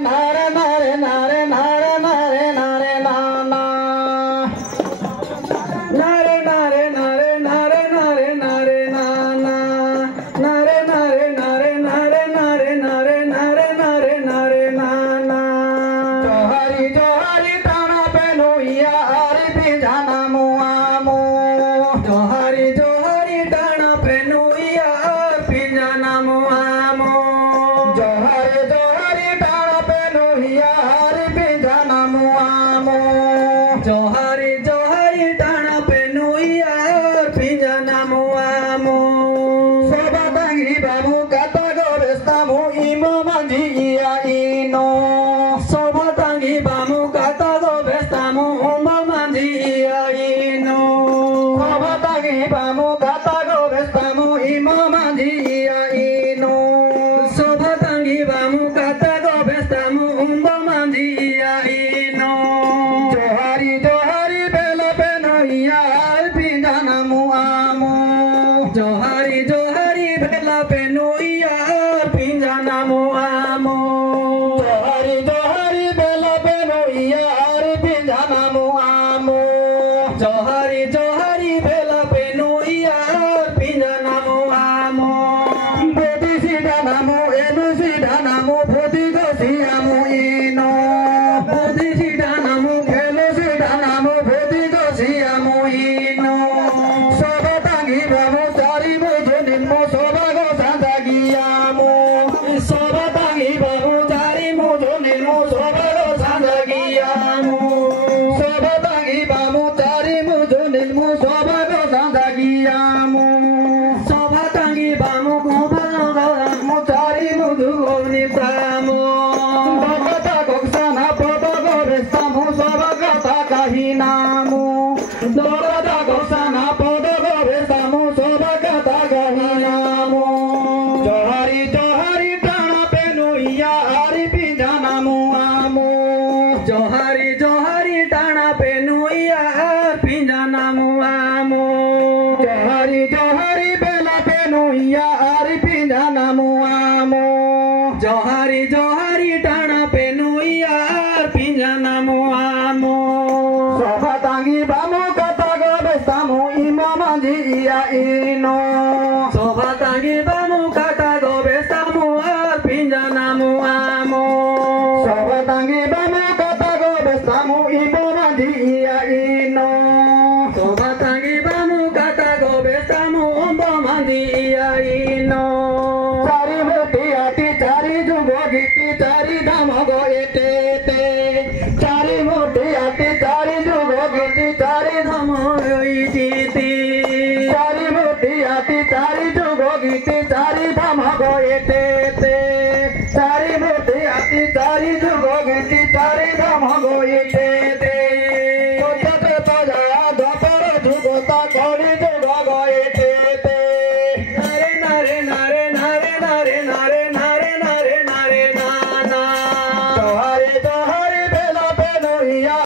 Nare nare nare nare nare nare na na. Nare nare nare nare nare nare na na. Nare nare nare nare nare nare nare nare nare na na. Johari johari tana penuia ari pinjana muamu. Johari johari tana penuia ari pinjana muamu. Johari johari tana penuia ari pinjana muamu. Johari johari tana penuia ari pinjana muamu. Sobatangi bamu kata gobestamu imo manji ia ino. Sobatangi bamu kata gobestamu imo manji ia ino. Sobatangi bamu kata gobestamu imo manji ia ino. Sobatangi bamu kata gobestamu imo manji ia ino. Johari johari bela penuia ari pinjana muamu. Johari johari bela penuia ari pinjana muamu. Johari johari bela penuia ari pinjana muamu. Johari johari bela penuia ari pinjana muamu. Bodhi sidanamu enu sidanamu bodhi gosiamu ino. Bodhi sidanamu enu sidanamu bodhi gosiamu ino. Sobatangi bamu cari mujunimu sobago sandagiamu. Sobatangi bamu cari mujunimu sobago sandagiamu. Sobatangi bamu cari mujunimu sobago sandagiamu. Sobatangi bamu kubamu cari mujunimu. Dokata koksana podogo restamu sobagata kahinamu. Dokata koksana podogo restamu sobagata kahinamu. Johari johari tana penuia ari pinjana muamu. Johari johari tana penuia ari pinjana muamu. Johari johari bela penuia ari pinjana muamu. Johari johari tana penuia ari pinjana muamu. Sobatangi bamu kata gobestamu imo manji ia ino. Sobatangi bamu kata gobestamu ari pinjana muamu. Sobatangi bamu kata gobestamu imo manji ia ino. Sobatangi bamu kata gobestamu imo manji ia ino. Cari muti ati cari jumbo giti cari damago etete. Cari muti ati cari jumbo giti cari damago etete. Cari muti ati cari jumbo giti cari damago etete. Cari muti ati cari jumbo giti cari damago etete.